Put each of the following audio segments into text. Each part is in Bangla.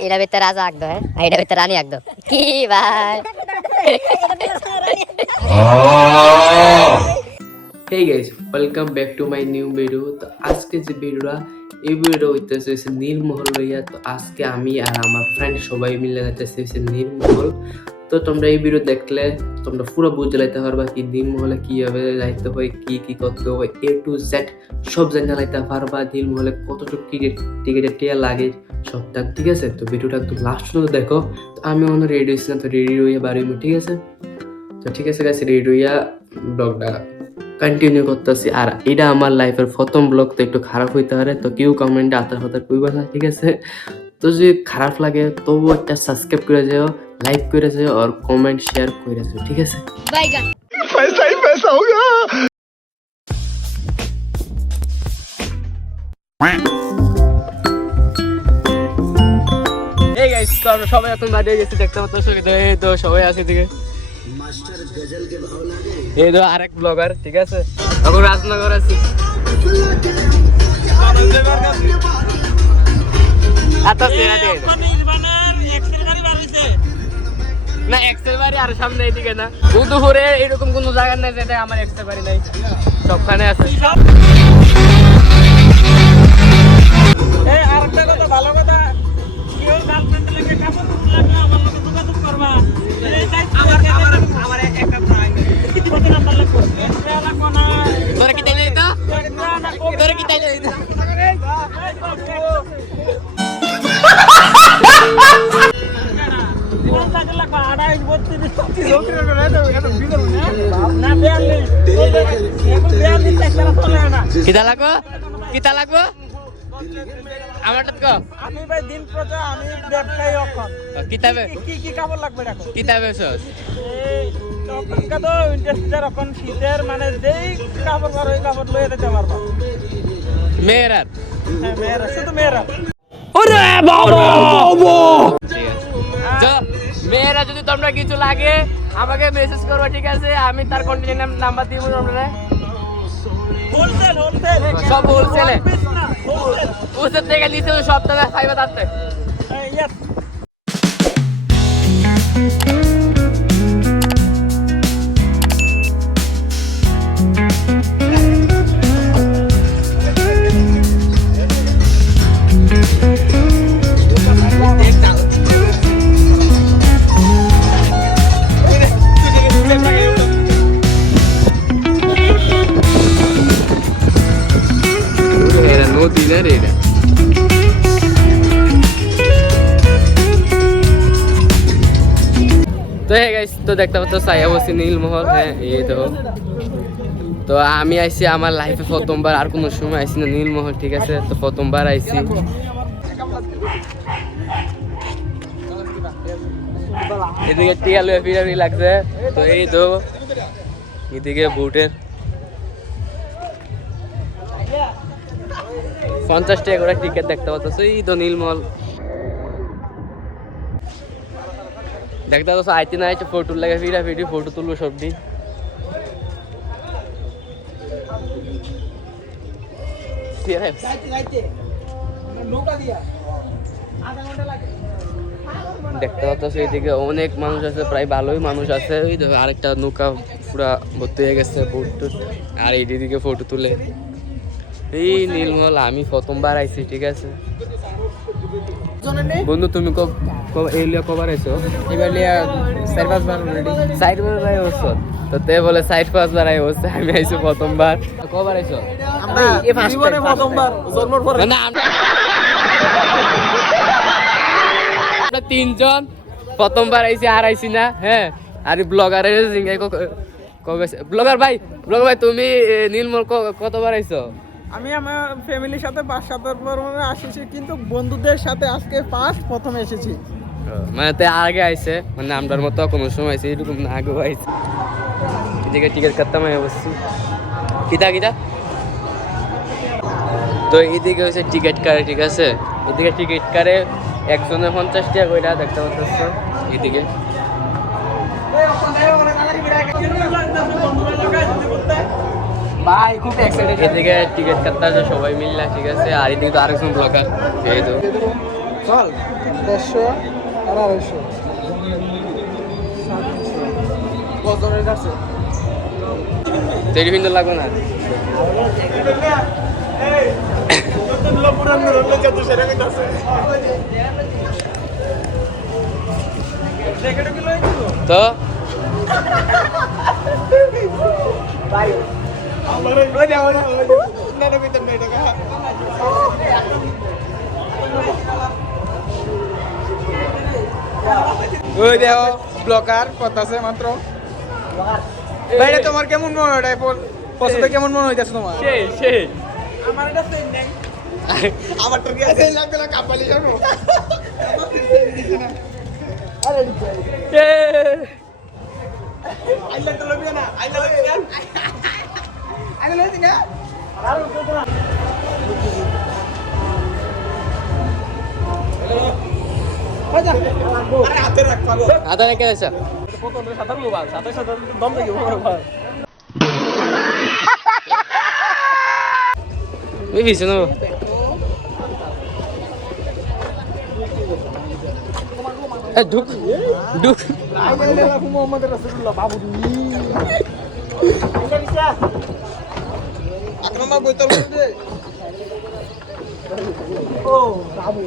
এটা ভিতরে রাজা আঁকদো, হ্যাঁ এটা ভিতরে রানী আঁকদো কি ভাই। Hey guys, welcome back to my new video. তো আজকে যে ভিডিওটা এই ভিডিও হইতেছে নীলমহল লইয়া। তো আজকে আমি আর আমার ফ্রেন্ড সবাই মিলে যাইতেছে নীলমহল। তো তোমরা এই ভিডিও দেখলে তোমরা পুরো বুঝে লাইতে পারবা কি নীলমহলে কিভাবে যাইতে হয়, কি কি করতে হয়, A to Z সব জানা লাইতে পারবা। নীলমহলে কতটুকু টিকিটের টিয়া লাগে সবটা, ঠিক আছে? তো ভিডিওটা একদম লাস্ট পর্যন্ত দেখো। তো আমি অন্য রেডি হয়েছিলাম, তো রেডি হইয়া বাড়ি, ঠিক আছে? তো ঠিক আছে গাইস, রেডি হইয়া ব্লগটা কন্টিনিউ করতেছি। আর এটা আমার লাইফের প্রথম ব্লগ, তো একটু খারাপ হইতে পারে, তো কেউ কমেন্টে আতার কথা কইবা না, ঠিক আছে? তো যদি খারাপ লাগে তবু একটা সাবস্ক্রাইব করে যাও, লাইক করে যাও আর কমেন্ট শেয়ার করে যাও, ঠিক আছে? বাইগান पैसा ही पैसा होगा। এই গাইস, তো আমরা সবাই এখন দাঁড়িয়ে গেছি, দেখতে পাচ্ছ? এই তো সবাই আছে দিকে, এই তো আরেক ব্লগার, ঠিক আছে? এখন রাজনগর আছি। না এক্সেল বাড়ি আর সামনে এইদিকে না, উদয়পুরে এরকম কোনো জায়গা নাই যেটা আমার এক্সেল বাড়ি নাই, সবখানে আছে। আরেকটা কথা, ভালো কথা, কেউ গার্লফ্রেন্ড লাগে কাপড় লাগবে আমার লগে যোগাযোগ করবা। আমার একটা প্রাইস কত নাম্বার লাগবে? লাগবে না। তোরা কি তাইলে দিত? তোরা কি তাইলে দিত? কিতা লাগবো? কিতা লাগবো? আমারটা কো। আমি ভাই দিন প্রজা, আমি ব্যবসায়ী অক্ষণ। কিতাবে কি কি কাপড় লাগবে দেখো? কিতাবে সস এই টপকা তো ইন্টারেস্টের অক্ষণ শীতের, মানে যেই কাপড় বার ওই কাপড় লয়ে দিতে পারবা। মেয়েরার। হ্যাঁ মেয়েরা, শুধু মেয়েরা। ওরে বাবা! ঠিক আছে। তো মেয়েরা যদি তোমরা কিছু লাগে আমাকে মেসেজ করো, ঠিক আছে? আমি তার কন্টাক্ট নাম্বার দিব তোমরা। হোলসেল হোলসেল সব হোলসেলে। হোলসেল। ওসব থেকে নিতে সপ্তাহে ফাইবা তাতে। Yes. Era noti na rega. তো হে গাইস, তো দেখতে পাচ্ছ সাইয়া বসি নীলমহল। হ্যাঁ এই তো, তো আমি আইছি আমার লাইফে প্রথমবার, আর কোনো সময় আইছি না নীলমহল, ঠিক আছে? তো প্রথমবার আইছি। এদিকে টিয়া লুয়ে ফিরানি লাগছে, তো এই তো এদিকে বুটের 50 টাকা করে টিকিট, দেখতে পাচ্ছ? এই তো নীলমহল দেখতে পাচ্ছ। আইতে না আইতে ফটো লাগে, ফিরা ফিরি ফটো তুলবো সবটি। দেখতে পাচ্ছ এইদিকে অনেক মানুষ আছে, প্রায় ভালোই মানুষ আছে। ওই তো আরেকটা নৌকা পুরা ভর্তি হয়ে গেছে বোট টুট, আর এইদিকে ফটো তুলে। এই নীলমহল আমি প্রথমবার আইছি, ঠিক আছে? বন্ধু তুমি এই লিয়া কবার আইছো? এবার লিয়া 4-5 বার অলরেডি। 4 বার আই হইছো? তো তে বলে 4-5 বার আই হইছে, আমি আইছি প্রথমবার। কবার আইছো? আমরা জীবনে প্রথমবার, জন্মের পরে না আমরা তিনজন প্রথমবার আইছি, আর আইছি না। হ্যাঁ, আর ব্লগারের জিঙ্গাই কবে ব্লগার ভাই তুমি নীলমহল কতবার আইছো? আমি আমার ফ্যামিলির সাথে 5-7 বার আসিছি, কিন্তু বন্ধুদের সাথে আজকে প্রথম এসেছি। মানে তে আগে আইছে, মানে আমরার মতো কোনো সময় আইছে এরকম না, আগে আইছে। এদিকে টিকিট কাটতাম অবশ্যই। কিতা তো এইদিকে হচ্ছে টিকিট কারে, ঠিক আছে? এদিকে টিকিট কারে একজনের 50 টাকা করে, দেখতে পাচ্ছ এদিকে। ভাই খুব এক্সাইটেড। এদিকে টিকিট কাটতে আছে সবাই মিললা, ঠিক আছে? আর এদিকে তো আরেকজন ব্লগার, এই তো চল 150 আর 250 কতরে যাচ্ছে তেরি বিন্দু লাগবে না এই কত পুরান রলে যত সেরা কইতাছে জ্যাকেট কি লইছো তো ভাই আমার ওই দাও না কইতে নাই টাকা ওই দেখো ব্লকার কত আছে মাত্র ভাই এটা তোমার কেমন মনে হয় এটা পছন্দ কেমন মনে হইতাছে তোমার সেই আমার এটা সেম নাই আমার তো কি আছে লাগবে না কাপালি জানো আরে আইলা তো লবি না আইলা লবি না আইলা লবি না আর কত না আরে হাতে রাখ পাগল আদা রেখে দিছ কত সাদা লোবা সাদা সাদা দম লাগি বড় ভাই ওই বিছানো ঢুক ঢুক মোহাম্মদ রাসূলুল্লাহ বাবু আকরামা বইতল দে ও বাবু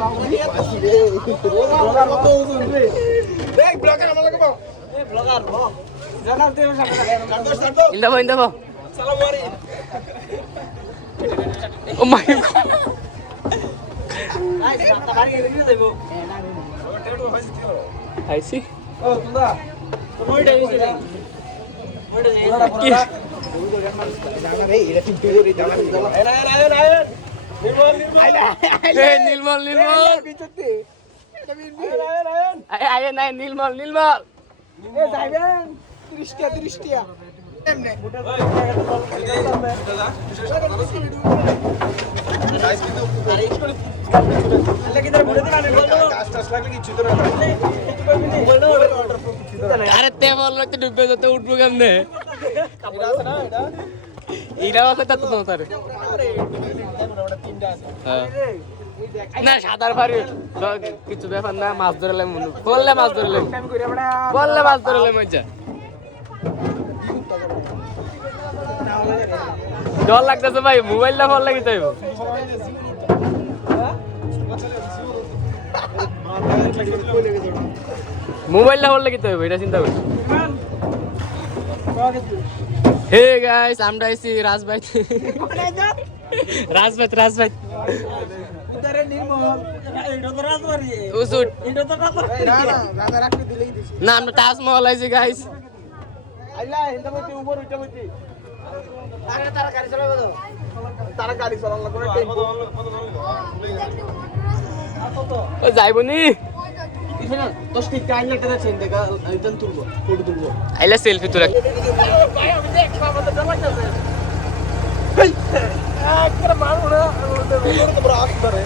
বাবু আসি রে ব্লগার কত ওজন রে দেখ ব্লগার আমার লাগে এ ব্লগার ব্লগ জানাল দে সাথে ইন্দাবো সালাম ওয়ারি ও মাই গড আই সাতা বাড়ি গেলে কি যাইবো আইসি ও তুদা তোমারটা হইছে রে ওইটা কি জানা রে এটা ঠিক করে জানা এরা নির্মল নীলমল বিচতে এটা আয় নাই নীলমল এ যাইবেন 30 টিয়া এমনে আরে তে বল লাগতে ডুববে যেতে উঠবো কেমনে এইটা কথা তো তোমার না সাদার পারি কিছু ব্যাপার না মাছ ধরলে বললে মাছ ধরলে মজা ডর লাগতেছে ভাই মোবাইলটা ফল লাগি তাই মোবাইলটা ফল লাগি তাই এটা চিন্তা করি হে গাইস আমরা আইছি রাজভাই উদারে নির্মল এটা তো রাজবাড়ি উসুট এটা তো রাজবাড়ি না রাজা রাখতে দিলেই দিছি না আমরা তাজমহল আইছি গাইস আইলা এটা বইতে উপর ওইটা বইতে আরে তারা গাড়ি চালাবে তো তারা গাড়ি চালানো লাগবে টেম্পো ও যাইবনি এখানে 10 টিকা আইলা টাকা চেন দেখা আইতন তুলবো ফটো তুলবো আইলা সেলফি তোরা ভাই আমি দেখ বাবা তো জমাইতাছে এই একটা মারো না ওর তো বড় আস ধরে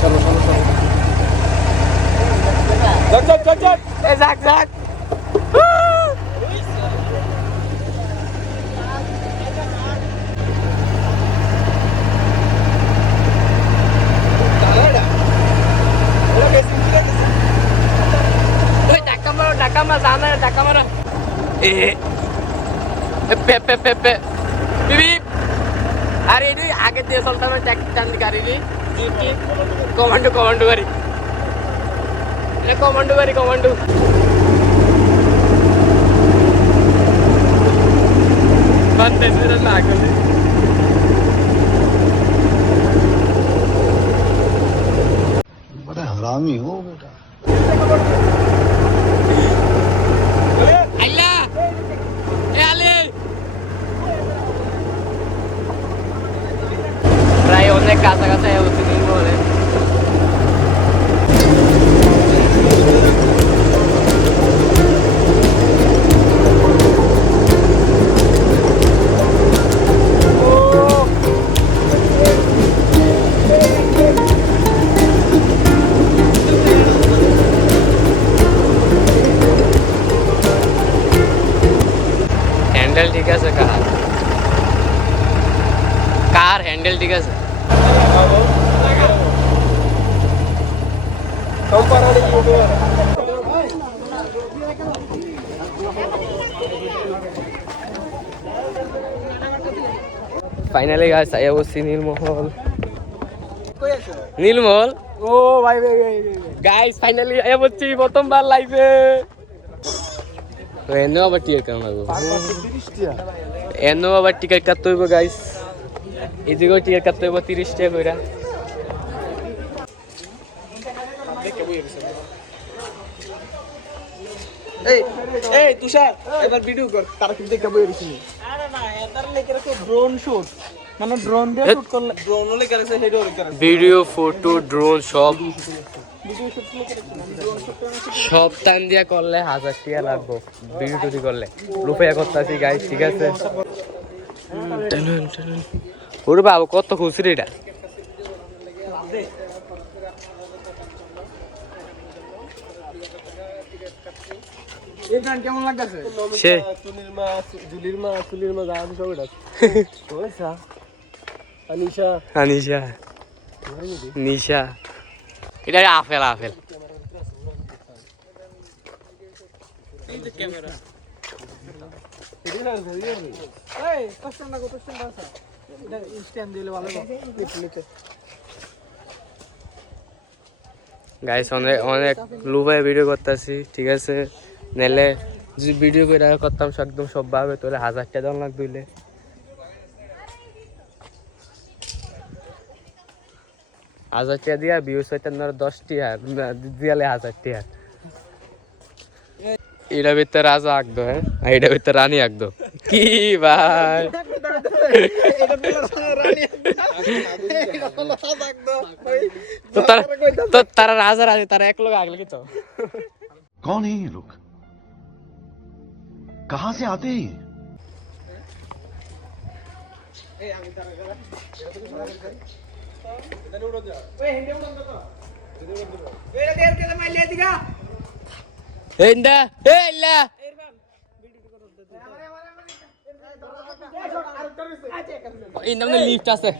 চলো চল এ যাক ওই ধাক্কা মারা জানা ধাক্কা মারা এ পে বিবি আরে এটি আগে দিয়ে চলতাম চান্দি গাড়ি কি কমান্ডো গাড়ি এটা কমান্ডো বাদ না করে बड़ा हरामी हो बेटा আইলা এ আলে প্রায় অনেক কাছাকাছি হচ্ছে বলে হ্যান্ডেল ঠিক আছে কার হ্যান্ডেল ঠিক আছে ফাইনালি গাইস আইয়া বসছি নীলমহল ও ভাই ভাই গাইস ফাইনালি আইয়া বসছি প্রথমবার লাইভে তো এনো আবার টিকেট কেমন লাগবে এনো আবার টিকেট কাটতে হইব গাইস এদিকেও টিকেট কাটতে হইব 30 টাকা কইরা এই এই তুষার এবার ভিডিও কর তারা কিন্তু দেখতে বই দিছিনি আরে না এটার লেকে রাখো ড্রোন শুট মানে ড্রোন দিয়ে শুট করলে ড্রোন হলে করেছে হেডও করে ভিডিও ফটো ড্রোন সব ভিডিও শুট লেকে রাখো ড্রোন শুট সব টান দিয়া করলে 1000 টাকা লাগবে ভিডিও টুটি করলে রুপিয়া করতেছি গাইস ঠিক আছে ওরে বাবা কত খুশি রে এটা এই গান কেমন লাগছে সে জুলির মা যা আছে সব এটা ওইসা আনিশা নিশা এটা আপেল এই যে ক্যামেরা এই কষ্ট না আছে এটা স্ট্যান্ড দিলে ভালো হবে গাইস অনেক লুভাই ভিডিও করতেছি ঠিক আছে নাহলে যদি ভিডিও করে করতাম একদম সব ভাবে তাহলে 1000 টাকা দাম লাগবে 1000 টাকা দিয়া ভিউজ হইতেন 10 টাকা দিয়ালে 1000 টাকা এটা ভিতরে রাজা আঁকদো হ্যাঁ এটা ভিতরে রানী আঁকদো কি ভাই তো তারা রাজা রাজা তারা এক লোক আগলে কি তো कौन है ये लोग कहां से आते हैं লিফট আছে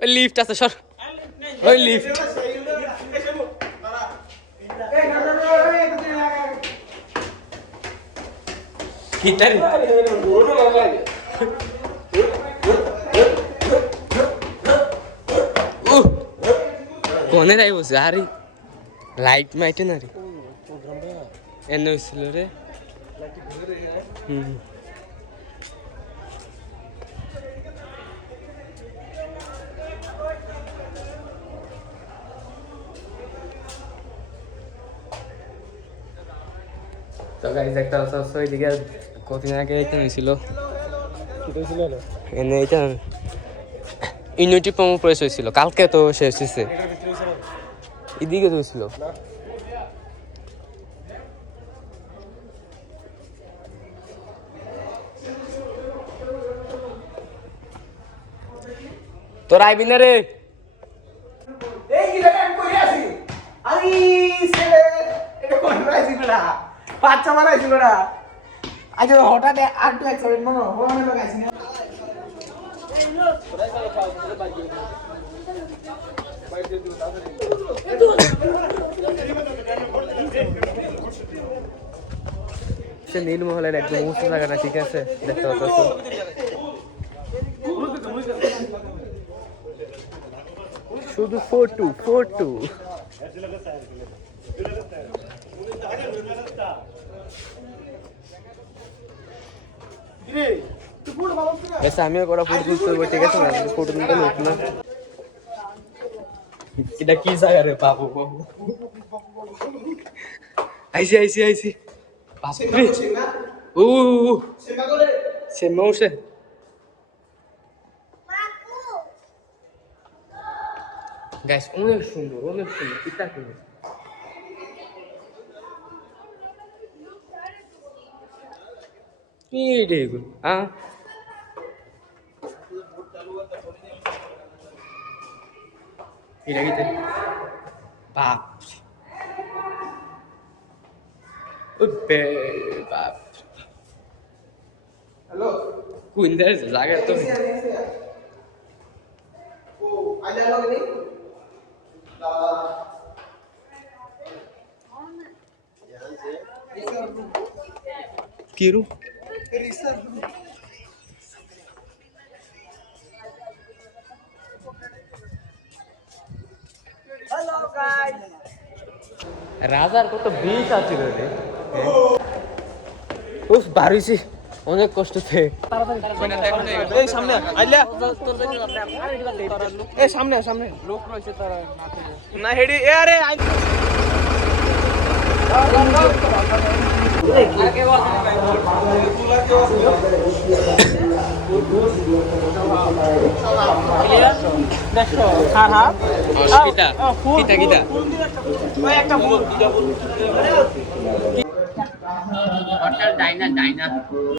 লিফট আছে সর ওই লিফট কিটারি কোনে রাই বসে আরে লাইট মাইটে না রে এনে হইছিল রে তো গাইস একটা অবস্থা এদিকে কতদিন আগে এটা হয়েছিল এনে এটা ইউনিটি প্রোমো প্রেস হয়েছিল কালকে তো শেষ হয়েছে এদিকে তো হয়েছিল তোর আইবি না রে এই কি রে আমি কই আছি আরে ছেলে এটা কোন রাইছিল না বাচ্চা মারাইছিল না আজ হঠাৎ আর তো এক্সিডেন্ট মনে হওয়ার লাগাইছি না সে নীলমহলের একদম উঁচু জায়গাটা ঠিক আছে দেখতে পাচ্ছ শুধু ফটো বেশ আমিও করা ফটো তুলতে হবে ঠিক আছে না ফটো তুলতে লোক না এটা কি জায়গা রে বাবু আইসি ও সে মৌসে গাইস অনেক সুন্দর কিতা কি কি রে এটা কি বাপ বাপ হ্যালো কোন দেশ জায়গা তো ও আজ আলো নেই কিরু রাজার কত বিষ আছে রে উফ বাড়িছি অনেক কষ্টতে এই সামনে আইলা এই সামনে সামনে লোক রয়েছে তারা না হেডি এ আরে কিতা কিতা কিতা একটা ভুল হোটেল ডাইনা ডাইনা